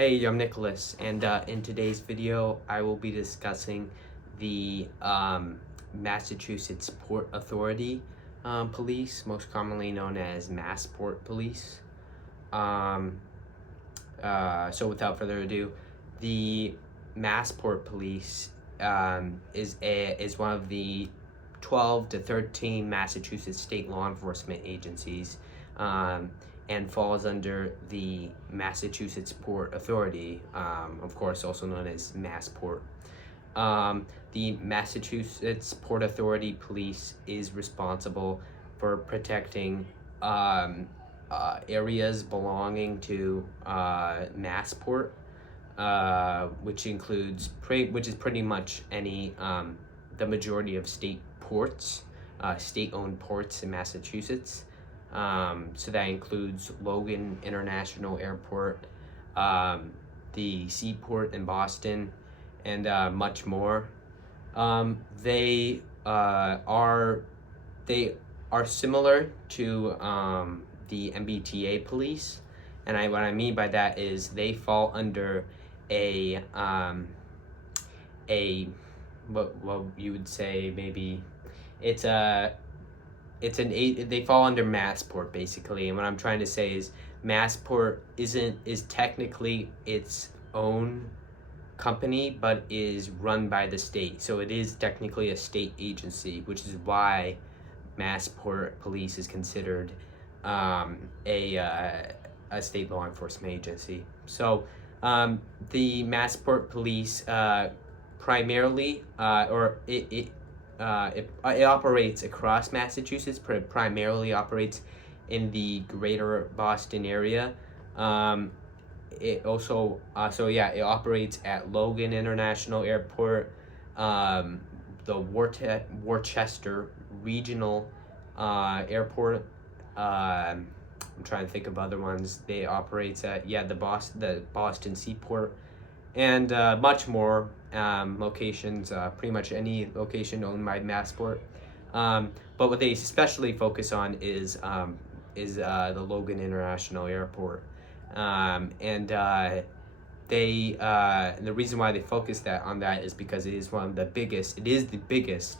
Hey, I'm Nicholas, and in today's video, I will be discussing the Massachusetts Port Authority Police, most commonly known as MASSPORT Police. So without further ado, the MASSPORT Police is one of the 12 to 13 Massachusetts state law enforcement agencies, and falls under the Massachusetts Port Authority, of course also known as MASSPORT. The Massachusetts Port Authority Police is responsible for protecting areas belonging to MASSPORT, which is pretty much the majority of state ports, state-owned ports in Massachusetts. So that includes Logan International Airport, the seaport in Boston, and much more. They are similar to the MBTA police, and what I mean by that is they fall under what you would say maybe they fall under MASSPORT basically, and what I'm trying to say is MASSPORT is technically its own company, but is run by the state, so it is technically a state agency, which is why MASSPORT Police is considered a state law enforcement agency. So the MASSPORT Police primarily it operates across Massachusetts, but it primarily operates in the greater Boston area. It also it operates at Logan International Airport, the Worcester Regional Airport. I'm trying to think of other ones. They operates at the Boston Seaport, and much more locations, pretty much any location owned by MASSPORT. But what they especially focus on is the Logan International Airport. And the reason why they focus on that is because it is the biggest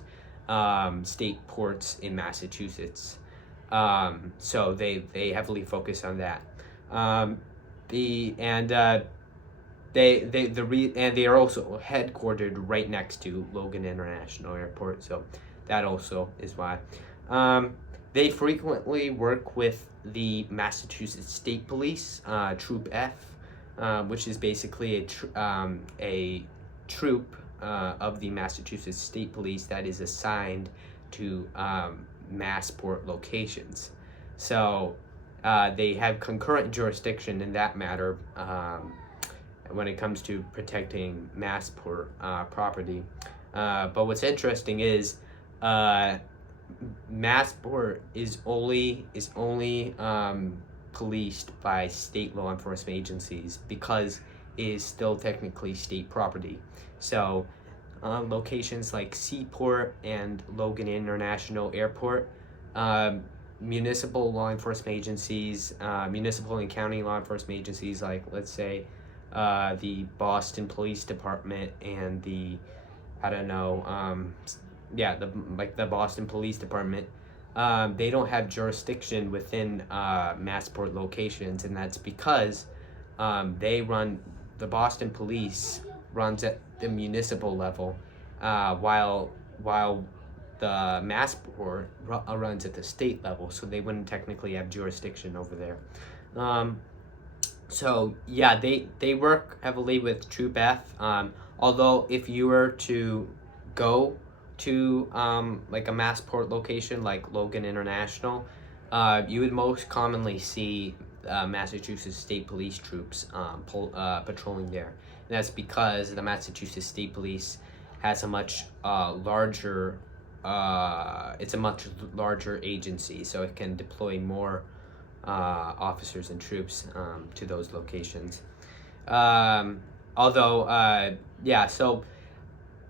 state ports in Massachusetts. So they heavily focus on that. They are also headquartered right next to Logan International Airport, so that also is why. They frequently work with the Massachusetts State Police, Troop F, which is basically a troop of the Massachusetts State Police that is assigned to MASSPORT locations. So they have concurrent jurisdiction in that matter, when it comes to protecting MASSPORT property. But what's interesting is MASSPORT is only policed by state law enforcement agencies because it is still technically state property. So locations like Seaport and Logan International Airport, municipal law enforcement agencies, municipal and county law enforcement agencies, like let's say the Boston Police Department and the Boston Police Department, they don't have jurisdiction within MASSPORT locations, and that's because the Boston Police runs at the municipal level, while the MASSPORT runs at the state level, so they wouldn't technically have jurisdiction over there. So yeah, they work heavily with Troop F. Although if you were to go to like a MASSPORT location like Logan International, you would most commonly see Massachusetts State Police troops patrolling there. And that's because the Massachusetts State Police has a much larger agency, so it can deploy more officers and troops to those locations. So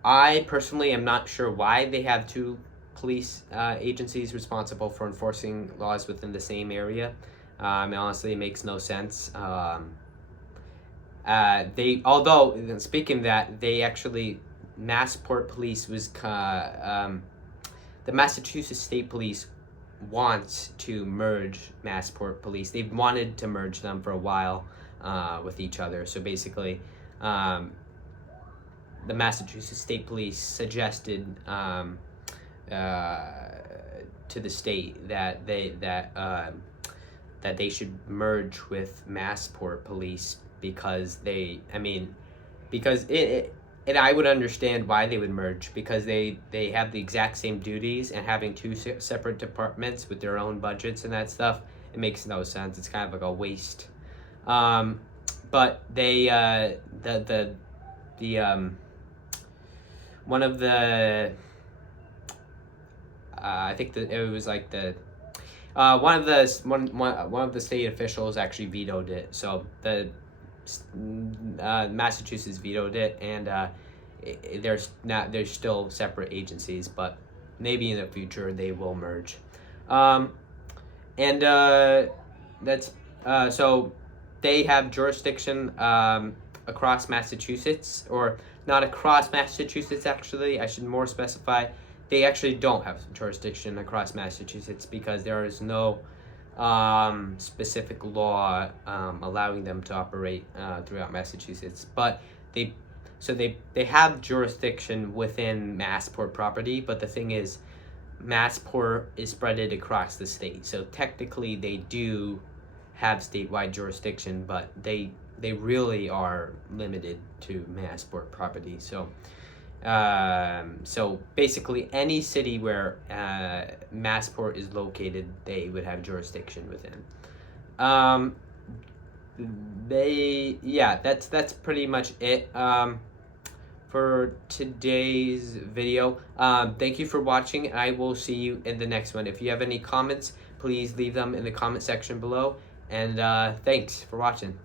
I personally am not sure why they have two police agencies responsible for enforcing laws within the same area. Honestly, it makes no sense. although speaking of that, they actually, Massport Police was, the Massachusetts State Police wants to merge Massport Police. They've wanted to merge them for a while with each other. So basically, the Massachusetts State Police suggested to the state that they should merge with Massport Police because and I would understand why they would merge, because they have the exact same duties, and having two separate departments with their own budgets and that stuff, it makes no sense. It's kind of like a waste. But they one of the I think that it was like the one of the state officials actually vetoed it. So the Massachusetts vetoed it, and there's still separate agencies, but maybe in the future they will merge. That's so they have jurisdiction across Massachusetts, or not across Massachusetts, actually. I should more specify. They actually don't have jurisdiction across Massachusetts because there is no specific law allowing them to operate throughout Massachusetts. But they have jurisdiction within Massport property, but the thing is, Massport is spreaded across the state. So technically they do have statewide jurisdiction, but they really are limited to Massport property. So so basically any city where Massport is located, they would have jurisdiction within. That's pretty much it for today's video. Thank you for watching, and I will see you in the next one. If you have any comments, please leave them in the comment section below, and thanks for watching.